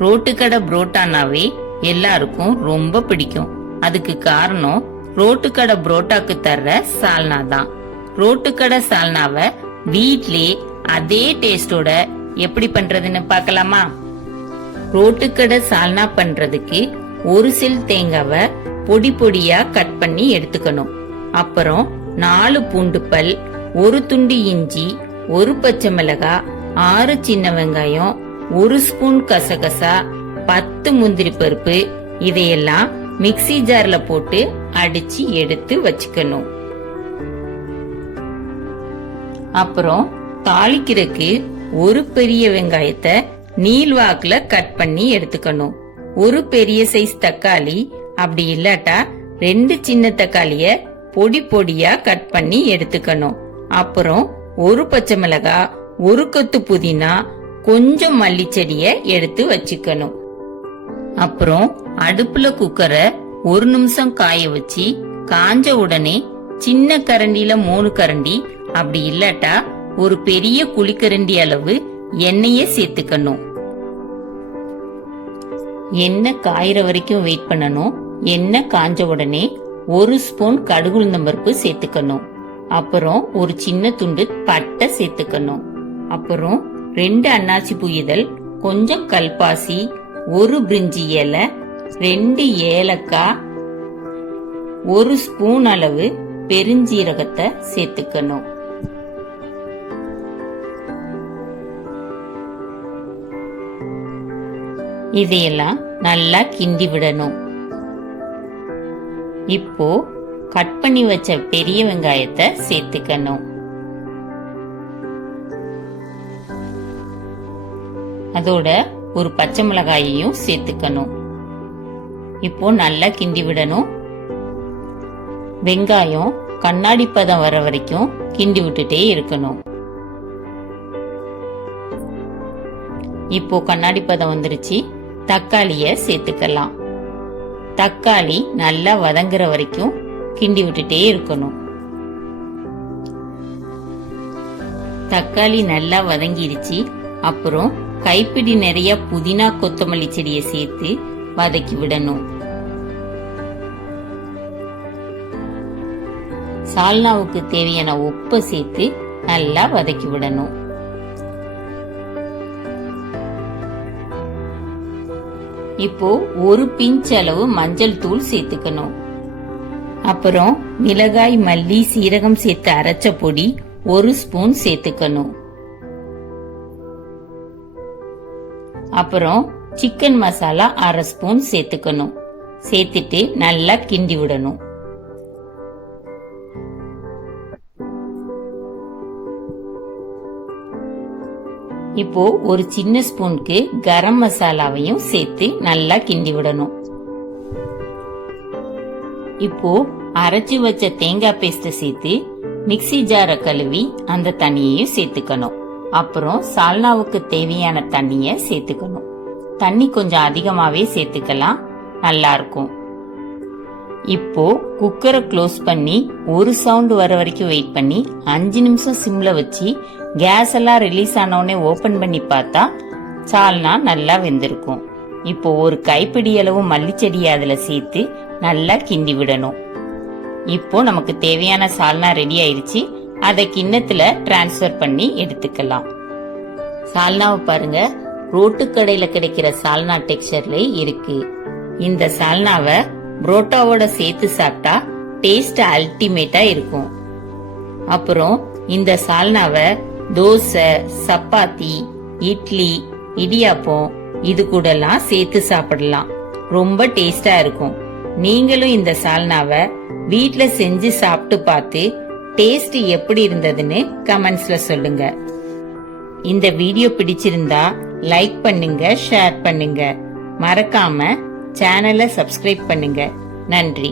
ரோட்டுக்கடை புரோட்டானாவே எல்லாருக்கும் ரொம்ப பிடிக்கும். அதுக்கு காரணம் ரோட்டுக்கடை புரோட்டாக்கு தர்ற சால்னா தான். ரோட்டுக்கடை சால்னாவை வீட்லயே அதே டேஸ்டோட எப்படி பண்றதுன்னு பார்க்கலாமா? ரோட்டுக்கடை சால்னா பண்றதுக்கு ஒரு சில் தேங்காவை பொடி பொடியா கட் பண்ணி எடுத்துக்கணும். அப்புறம் நாலு பூண்டு பல் ஒரு துண்டு இஞ்சி ஒரு பச்சை மிளகாய் ஆறு சின்ன வெங்காயம் ஒரு ஸ்பூன் கசகசா பத்து முந்திரி பருப்பு இதையெல்லாம் மிக்ஸி ஜார்ல போட்டு அடிச்சு எடுத்து வச்சுக்கணும். அப்புறம் தாளிக்கிறதுக்கு ஒரு பெரிய வெங்காயத்தை நீள்வாக்குல கட் பண்ணி எடுத்துக்கணும். ஒரு பெரிய சைஸ் தக்காளி அப்படி இல்லாட்டா ரெண்டு சின்ன தக்காளிய பொடி பொடியா கட் பண்ணி எடுத்துக்கணும். அப்புறம் ஒரு பச்சை மிளகாய் ஒரு கொத்து புதினா கொஞ்சம் மல்லிச்செடிய எடுத்து வச்சுக்கணும். அப்புறம் அடுப்புல குக்கரை ஒரு நிமிஷம் காய வச்சு காஞ்ச உடனே சின்ன கரண்டில மூணு கரண்டி அப்படி இல்லாட்டா ஒரு பெரிய குழிக்கரண்டி அளவு எண்ணெய சேர்த்துக்கணும். எண்ணெய் காயிற வரைக்கும் வெயிட் பண்ணணும். எண்ணெய் காஞ்ச உடனே ஒரு ஸ்பூன் கடுகுளுந்தம் பருப்பு சேர்த்துக்கணும். அப்புறம் ஒரு சின்ன துண்டு பட்டை சேர்த்துக்கணும். அப்புறம் ரெண்டு அன்னாசி பூ இதழ் கொஞ்சம் கல்பாசி ஒரு பிரிஞ்சி இலை ரெண்டு ஏலக்காய் ஒரு ஸ்பூன் அளவு பெருஞ்சீரகத்தை சேர்த்துக்கணும். இதையெல்லாம் நல்லா கிண்டி விடணும். இப்போ கட் பண்ணி வச்ச பெரிய வெங்காயத்தை சேர்த்துக்கணும். அதோட ஒரு பச்சை மிளகாயையும் சேர்த்துக்கணும். இப்போ நல்லா கிண்டி விடணும். வெங்காயம் கண்ணாடி பதம் வர வரைக்கும் கிண்டி விட்டுட்டே இருக்கணும். இப்போ கண்ணாடி பதம் வந்துருச்சு. தக்காளிய சேர்த்துக்கலாம். தக்காளி நல்லா வதங்குற வரைக்கும் கிண்டி விட்டுட்டே இருக்கணும். தக்காளி நல்லா வதங்கிருச்சு. அப்புறம் கைப்பிடி நிறைய புதினா கொத்தமல்லி செடியை சேர்த்து வதக்கி விடணும். சால்னாவுக்கு தேவையான உப்பை சேர்த்து நல்லா வதக்கி விடணும். இப்போ ஒரு பிஞ்ச் அளவு மஞ்சள் தூள் சேர்த்துக்கணும். அப்புறம் மிளகாய் மல்லி சீரகம் சேர்த்து அரைச்ச பொடி ஒரு ஸ்பூன் சேர்த்துக்கணும். அப்புறம் சிக்கன் மசாலா அரை ஸ்பூன் சேர்த்துக்கணும். சேர்த்துட்டு நல்லா கிண்டி விடணும். இப்போ ஒரு சின்ன ஸ்பூனுக்கு கரம் மசாலாவையும் சேர்த்து நல்லா கிண்டி விடணும். இப்போ அரைச்சு வச்ச தேங்காய் பேஸ்ட்டை சேர்த்து மிக்சி ஜாரை கழுவி அந்த தண்ணியையும் சேர்த்துக்கணும். அப்புறம் சால்னாவுக்கு தேவையான தண்ணிய சேர்த்துக்கணும். தண்ணி கொஞ்சம் அதிகமாவே சேர்த்துக்கலாம். நல்லா இருக்கும். இப்போ குக்கரை க்ளோஸ் பண்ணி ஒரு சவுண்ட் வர வரைக்கும் வெயிட் பண்ணி அஞ்சு நிமிஷம் சிம்ல வச்சு கேஸ் எல்லாம் ரிலீஸ் ஆனவுடனே ஓபன் பண்ணி பார்த்தா சால்னா நல்லா வெந்திருக்கும். இப்போ ஒரு கைப்பிடி அளவு மல்லிச்செடியை அதுல சேர்த்து நல்லா கிண்டி விடணும். இப்போ நமக்கு தேவையான சால்னா ரெடி ஆயிடுச்சு அதை கிண்ணத்துல டிரான்ஸ்ஃபர் பண்ணி எடுத்துக்கலாம். சால்னாவை பாருங்க. ரோட்டு கடையில கிடைக்கிற சால்னா டெக்ஸ்டர்ல இருக்கு. இந்த சால்னாவை புரோட்டாவோட சேர்த்து சாப்பிட்டா டேஸ்ட் அல்டிமேட்டா இருக்கும். அப்புறம் இந்த சால்னாவை தோசை சப்பாத்தி இட்லி இடியாப்பம் இது கூடலாம் சேர்த்து சாப்பிடலாம். ரொம்ப டேஸ்டா இருக்கும். நீங்களும் இந்த சால்னாவை வீட்டில் செஞ்சு சாப்பிட்டு பார்த்து டேஸ்ட் எப்படி இருந்ததுன்னு கமெண்ட்ஸ்ல சொல்லுங்க. இந்த வீடியோ பிடிச்சிருந்தா லைக் பண்ணுங்க ஷேர் பண்ணுங்க. மறக்காம சேனலை சப்ஸ்கிரைப் பண்ணுங்க. நன்றி.